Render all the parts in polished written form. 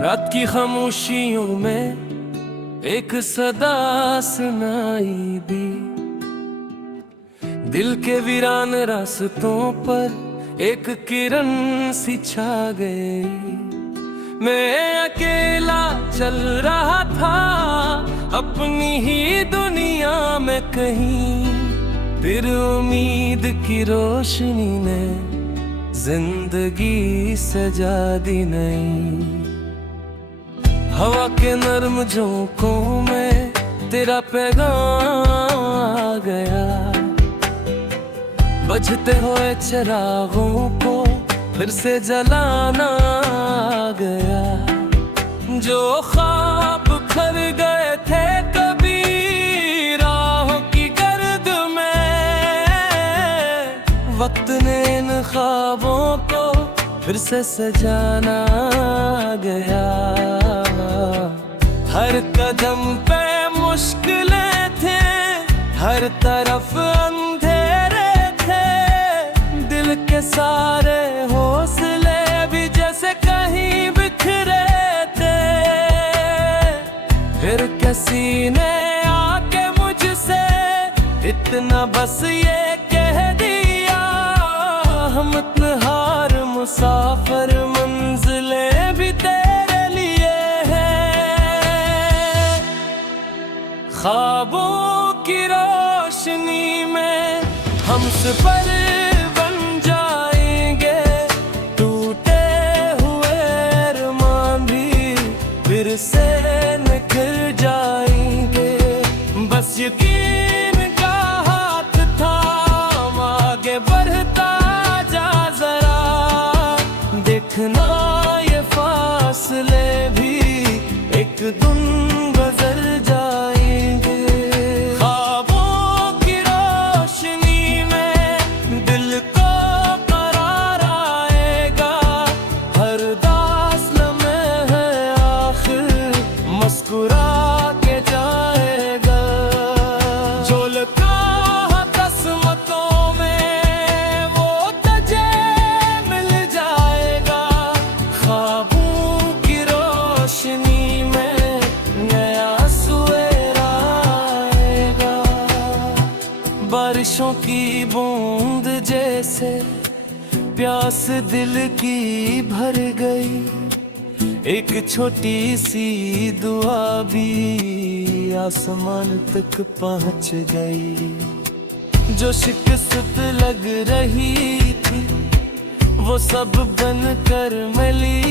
रात की खामोशियों में एक सदा सुनाई दी, दिल के वीरान रास्तों पर एक किरण सी छा गई। मैं अकेला चल रहा था अपनी ही दुनिया में कहीं, फिर उम्मीद की रोशनी ने जिंदगी सजा दी नई। हवा के नर्म झोंकों में तेरा पैगाम आ गया, बजते हुए चिरागों को फिर से जलाना आ गया। जो ख्वाब खर गए थे कभी राहों की गर्द में, वक्त ने इन ख्वाबों को फिर से सजाना आ गया। हर कदम पे मुश्किलें थे, हर तरफ अंधेरे थे, दिल के सारे हौसले भी जैसे कहीं बिखरे थे। फिर किसी ने आके मुझसे इतना बस ये कह दिया, हम हार मुसाफिर मंजिलें भी तेरे लिए हैं। ख्वाबों की रोशनी में हम सफर बन जाएंगे, टूटे हुए अरमान भी फिर से निखर जाएंगे। बस यकीन का हाथ थाम आगे बढ़ता जा जरा, देखना ये फासले भी एक दिन गुजर जाएंगे। ख्वाबों की रोशनी में दिल को करार आएगा, हर दास लम्हे है आखिर मुस्कुरा के जाएगा। जो लिखा है किस्मतों में वो तुझे मिल जाएगा। ख्वाबों की रोशनी में नया सवेरा आएगा। बारिशों की बूंद जैसे प्यास दिल की भर गई, एक छोटी सी दुआ भी आसमान तक पहुंच गई। जो शिकस्त लग रही थी वो सब बनकर मिली,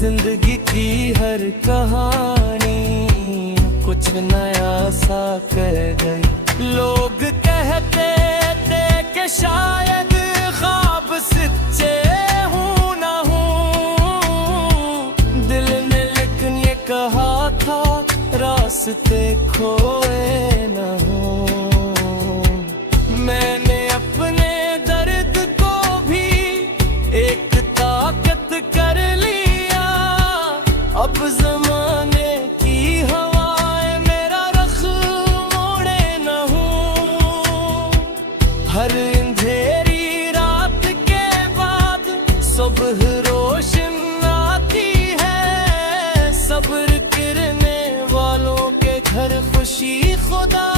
जिंदगी की हर कहानी कुछ नया सा कह गई। लोग कहते थे कि शायद ख्वाब सच्चे हूं ना हूं, दिल ने लेकिन ये कहा था रास्ते खोए ना हूं। मैंने अपने दर्द को भी एक ताकत कर लिया, अब जमाने की हवाएं मेरा रख मोड़े न हूं। हर अंधेरी रात के बाद सुबह रोशन आती है, सब्र करने वालों के घर खुशी खुदा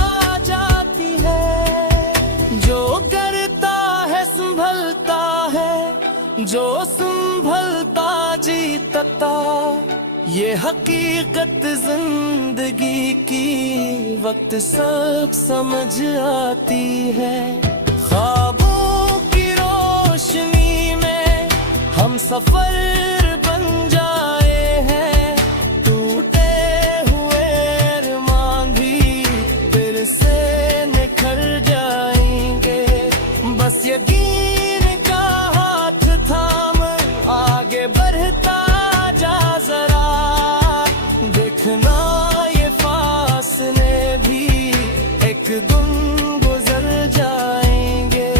जाती है। जो करता है संभलता है, जो संभलता जीतता, ये हकीकत जिंदगी की वक्त सब समझ आती है। ख्वाबों की रोशनी में हम सफर बन जाए हैं, टूटे हुए अरमान भी फिर से निखर जाएंगे। बस यकीन का हाथ थाम आगे बढ़ता जा जरा, देखना ये फासले भी एक दिन गुजर जाएंगे।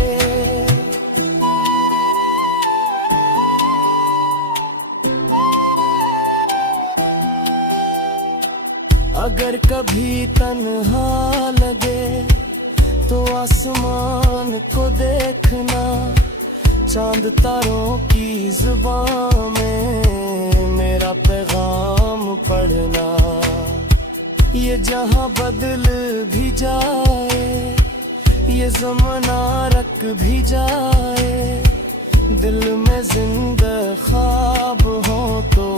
अगर कभी तन्हा लगे तो आसमान को देखना, चांद तारों की जुबान में मेरा पैगाम पढ़ना। ये जहां बदल भी जाए, ये ज़माना रख भी जाए, दिल में जिंदा ख्वाब हो तो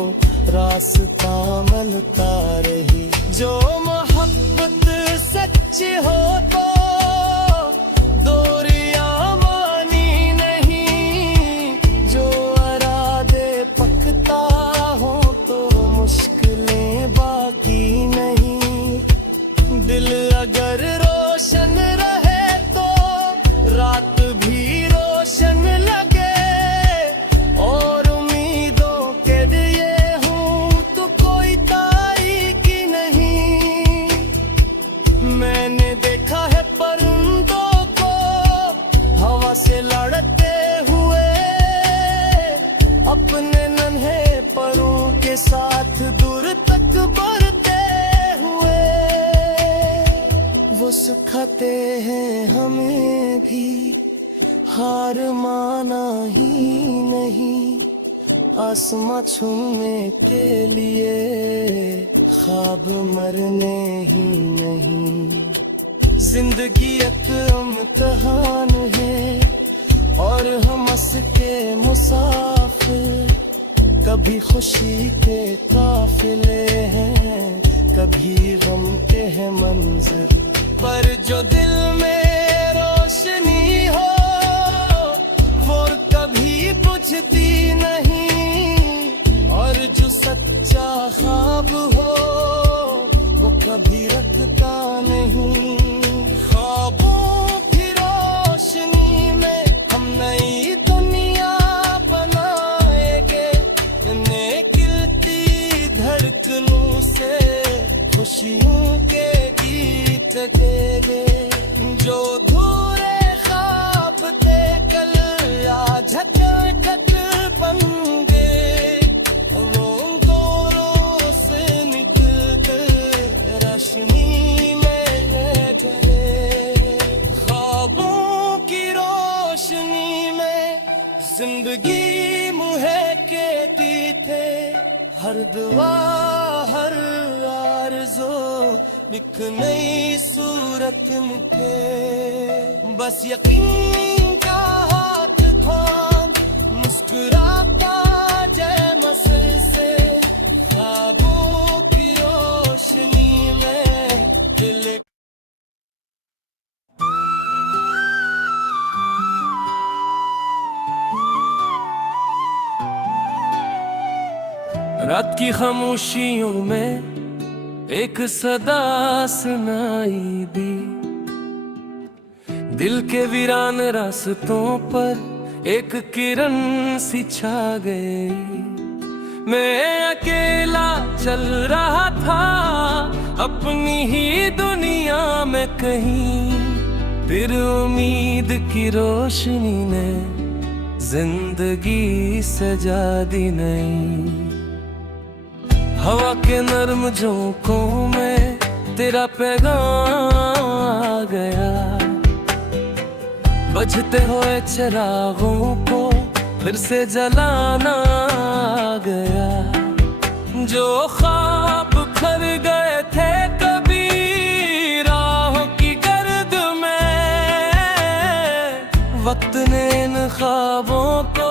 रास्ता मिलता रही। जो मोहब्बत सच्ची हो तो दूरियां मानी नहीं, जो इरादे पकता हो तो मुश्किलें बाकी नहीं। दिल अगर रोशन रहे तो रात भी रोशन लगे, और उम्मीदों के लिए हूँ तो कोई तारीकी नहीं। मैंने देखा है परिंदों को हवा से लड़ते हुए, अपने नन्हे परों के साथ दूर तक बढ़ते हुए। वो सिखाते हैं हमें भी हार माना ही नहीं, आसमां छूने के लिए ख्वाब मरने ही नहीं। जिंदगी एक इम्तिहान है और हम इसके मुसाफिर, कभी खुशी के काफिले हैं, कभी गम के हैं मंजिर। पर जो दिल में रोशनी हो वो कभी बुझती नहीं, और जो सच्चा ख्वाब हो वो कभी रखता नहीं। ख्वाबों की रोशनी में हम नई दुनिया बनाएंगे, इन्हें खिलती धड़कनों से खुशियों के गीत गाएंगे। जो धूरे ख्वाब थे कल आज हकीकत बन गए, अंधेरों से निकल कर रोशनी में गए। ख्वाबों की रोशनी में जिंदगी मुहे कहती थे, हर दुआ हर आरज़ू एक नई सूरत मिले। बस यकीन का हाथ थाम मुस्कुराता जय मसीह से, ख्वाबों की रोशनी में दिल। रात की खामोशियों में एक सदा सुनाई दी, दिल के वीरान रास्तों पर एक किरण सी छा गई। मैं अकेला चल रहा था अपनी ही दुनिया में कहीं, फिर उम्मीद की रोशनी ने जिंदगी सजा दी नई। हवा के नर्म झोंकों में तेरा पैगाम आ गया, बजते हुए चिरागों को फिर से जलाना आ गया। जो ख्वाब खर गए थे कभी राहों की गर्द में, वक्त ने इन ख्वाबों को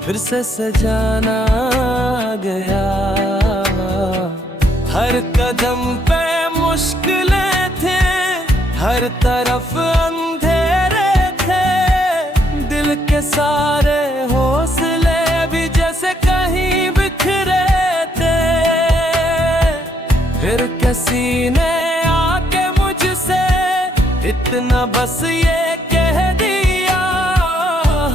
फिर से सजाना आ गया। हर कदम पे मुश्किलें थे, हर तरफ अंधेरे थे, दिल के सारे हौसले भी जैसे कहीं बिखरे थे। फिर किसी ने आके मुझसे इतना बस ये कह दिया,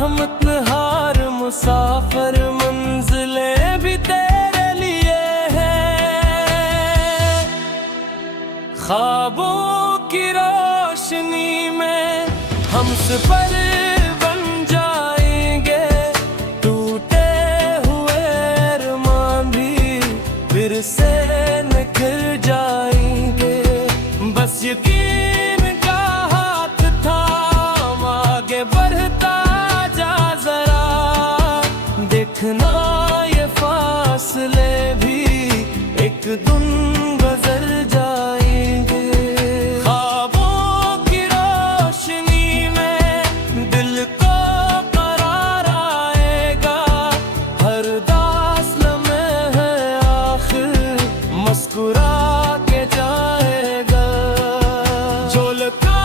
हम इतने हार मुसाफिर मंजिलें भी तेरे लिए हैं। ख्वाबों की रोशनी में हम सफर बन जाएंगे, टूटे हुए अरमान भी फिर से निखर जाएंगे। बस यकीन का हाथ थाम आगे बढ़ता जा जरा, फासले भी एक दिन गुजर जाएंगे। ख्वाबों की रोशनी में दिल को करार आएगा, हर दास लम्हे है आखिर मुस्कुरा के जाएगा। जो लिखा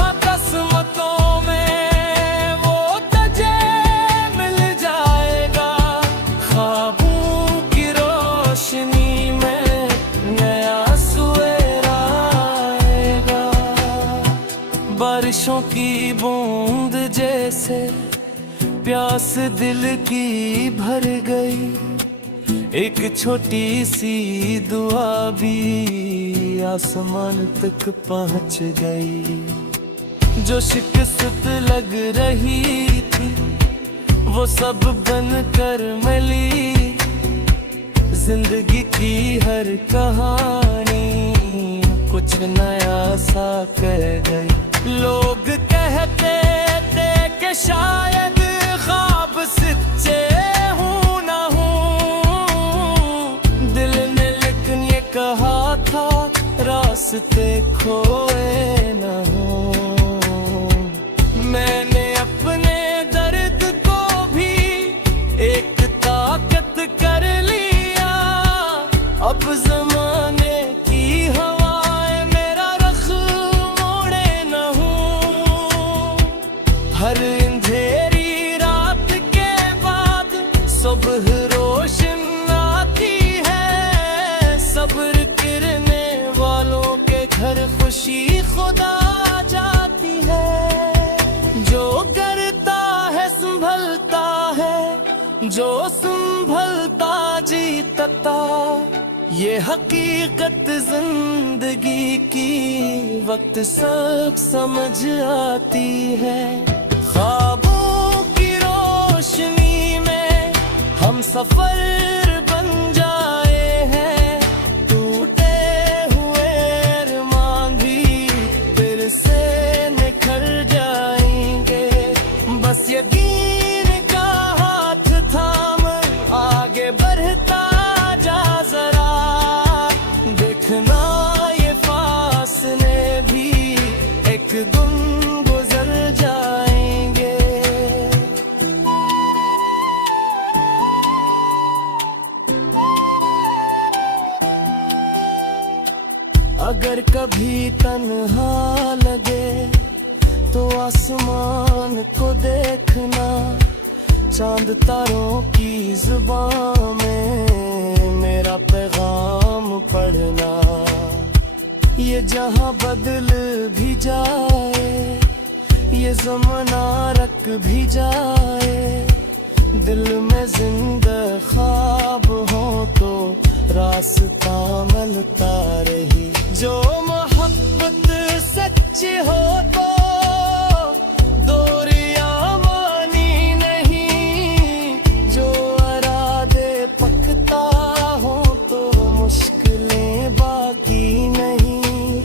है किस्मतों में वो तुझे मिल जाएगा। ख्वाबों की रोशनी में नया सवेरा आएगा। बारिशों की बूंद जैसे प्यास दिल की भर गई, एक छोटी सी दुआ भी आसमान तक पहुंच गई। जो शिकस्त लग रही थी वो सब बनकर मिली, जिंदगी की हर कहानी कुछ नया सा कह गई। लोग कहते थे कि शायद ख्वाब सच्चे हूं ना हूं, दिल ने लेकिन ये कहा था रास्ते खोए ना हो। मैंने अपने दर्द को भी एक ताकत कर लिया, अब जमाने की हवाएं मेरा रख मोड़े न हूँ। हर अंधेरी रात के बाद सुबह रोशन आती है, सब्र करने वालों के घर खुशी खुदा जाती है। जो करता है संभलता है, जो संभलता जीतता, ये हकीकत जिंदगी की वक्त सब समझ आती है। ख्वाबों की रोशनी में हम सफर बन जाए हैं, टूटे हुए अरमान भी फिर से निखर जाएंगे। बस यकीन का हाथ थाम आगे बढ़ता जा जरा, देखना ये फासले भी एक दिन गुजर जाएंगे। अगर कभी तन्हा लगे तो आसमान को देखना, चांद तारों की जुबान में मेरा पैगाम पढ़ना। ये जहां बदल भी जाए, ये ज़माना रख भी जाए, दिल में जिंदा ख्वाब हो तो रास्ता मिलता रही। जो मोहब्बत सच्ची हो तो दूरियां मानी नहीं, जो इरादे पकता हो तो मुश्किलें बाकी नहीं।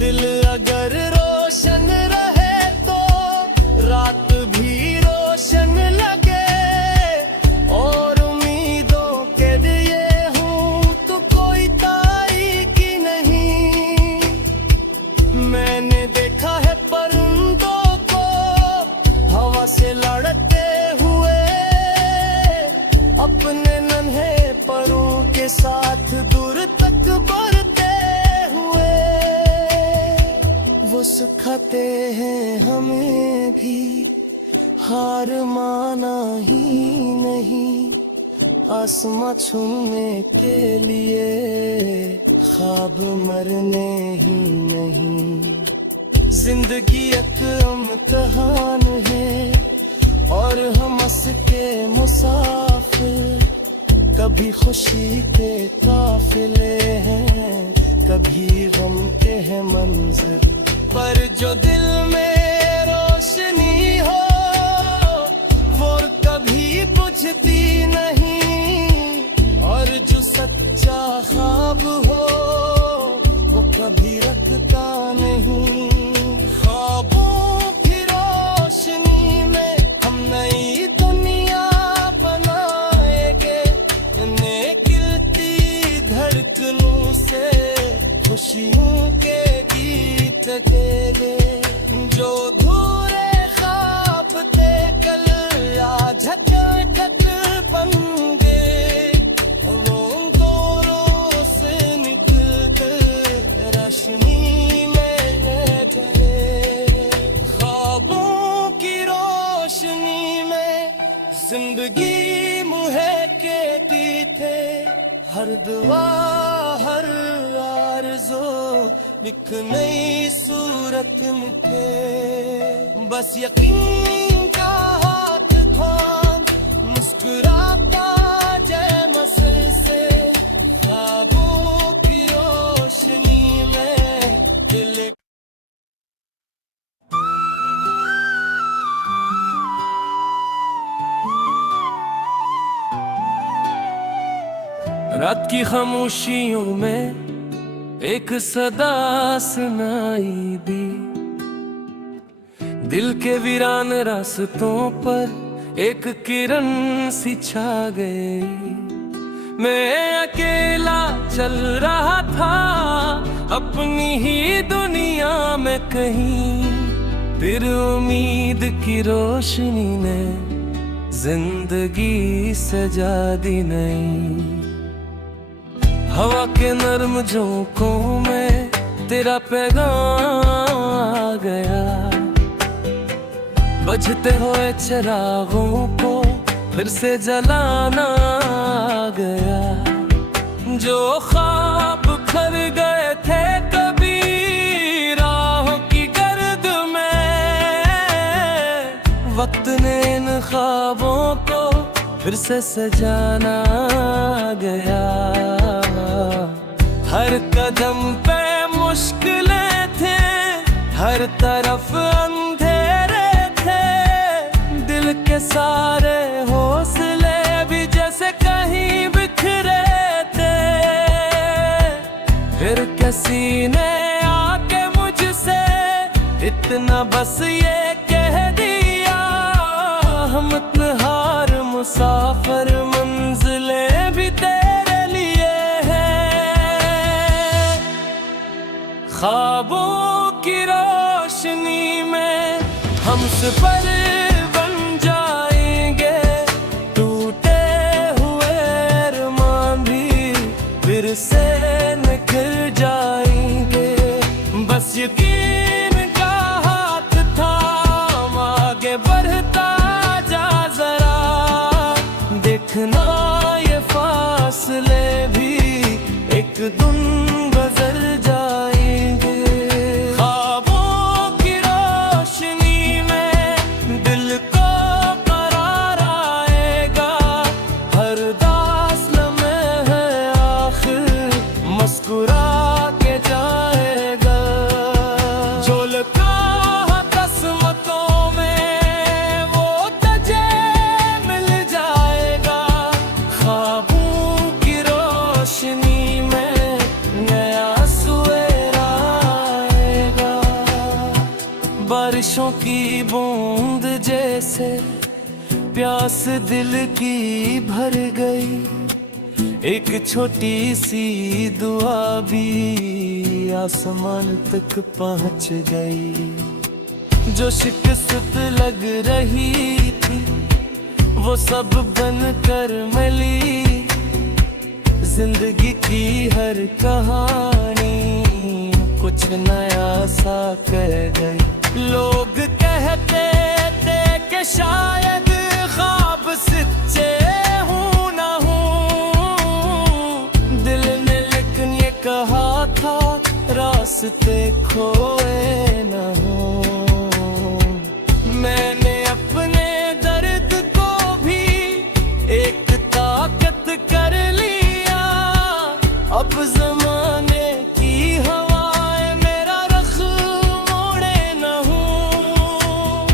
दिल अगर रोशन रहे तो रात भी रोशन लगे, और उम्मीदों के लिए हूँ तो कोई तारीकी नहीं। मैंने देखा है परिंदों को हवा से लड़ते हुए, अपने नन्हे परों के साथ दूर तक बढ़ते हुए। वो सिखाते हैं हमें भी हार माना ही नहीं, आसमां छूने के लिए ख्वाब मरने ही नहीं। जिंदगी एक इम्तिहान है और हम इसके मुसाफिर, कभी खुशी के काफिले हैं, कभी गम के हैं मंजिल। पर जो दिल में रोशनी हो वो कभी बुझती नहीं, और जो सच्चा ख्वाब हो वो कभी रखता नहीं। ख्वाबों की रोशनी में हम नई दुनिया बनाएंगे, जीत के जो धूरे ख्वाब थे कल आज हकीकत बन गए। वो तोरों से निकल कर रोशनी में गए। ख्वाबों की रोशनी में जिंदगी मुहे कहती थे। हर दुआ हर आरज़ू एक नई सूरत में थे। बस यकीन का हाथ थाम मुस्कुराता जय मसीह से। ख्वाबों की रोशनी में दिल रात की खामोशियों में एक सदा सुनाई दी। दिल के वीरान रास्तों पर एक किरण सी छा गई। मैं अकेला चल रहा था अपनी ही दुनिया में कहीं। फिर उम्मीद की रोशनी ने जिंदगी सजा दी नई। हवा के नर्म झोंकों में तेरा पैगाम आ गया। बजते हुए चिरागों को फिर से जलाना आ गया। जो ख्वाब खर गए थे कभी राहों की गर्द में, वक्त ने इन ख्वाबों को फिर से सजाना आ गया। हर कदम पे मुश्किलें थे, हर तरफ अंधेरे थे। दिल के सारे हौसले भी जैसे कहीं बिखरे थे। फिर किसी ने आके मुझसे इतना बस ये कह दिया, हम इतने हार मुसाफिर मंजिलें भी तेरे लिए हैं। ख्वाबों की रोशनी में हम सफर बन जाएंगे। टूटे हुए अरमान भी फिर से निखर जाएंगे। बस यकीन का हाथ थाम आगे बढ़ता जा जरा। देखना ये फासले भी एक दिन गुजर जाएंगे। ख्वाबों की रोशनी में दिल को करार आएगा। हर दास लम्हे है आखिर मुस्कुरा के जाएगा। जो लिखा है किस्मतों में वो तुझे मिल जाएगा। ख्वाबों की रोशनी में नया सवेरा आएगा। बारिशों की बूंद जैसे प्यास दिल की भर गई। एक छोटी सी दुआ भी आसमान तक पहुंच गई। जो शिकस्त लग रही थी वो सब बन कर मिली। जिंदगी की हर कहानी कुछ नया सा कह गई। लोग कहते थे कि शायद ख्वाब सच्चे हूं ना हूं। दिल ने लेकिन ये कहा था रास्ते खोए ना हो। मैंने अपने दर्द को भी एक ताकत कर लिया। अब जमाने की हवाएं मेरा रख मोड़े न हूँ।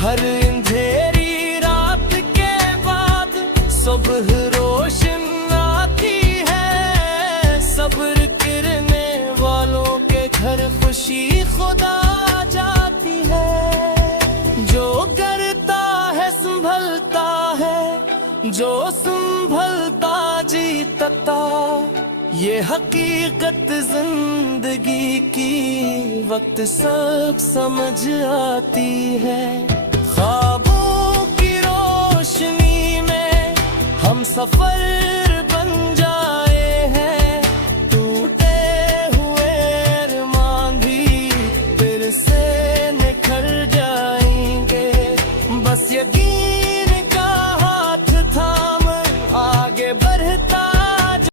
हर अंधेरी रात के बाद सुबह रोशन आती है। सब्र करने वालों के घर खुशी खुदा जाती है। जो करता है संभलता है, जो संभलता जीतता। ये हकीकत जिंदगी की वक्त सब समझ आती है। ख्वाबों की रोशनी में हम सफर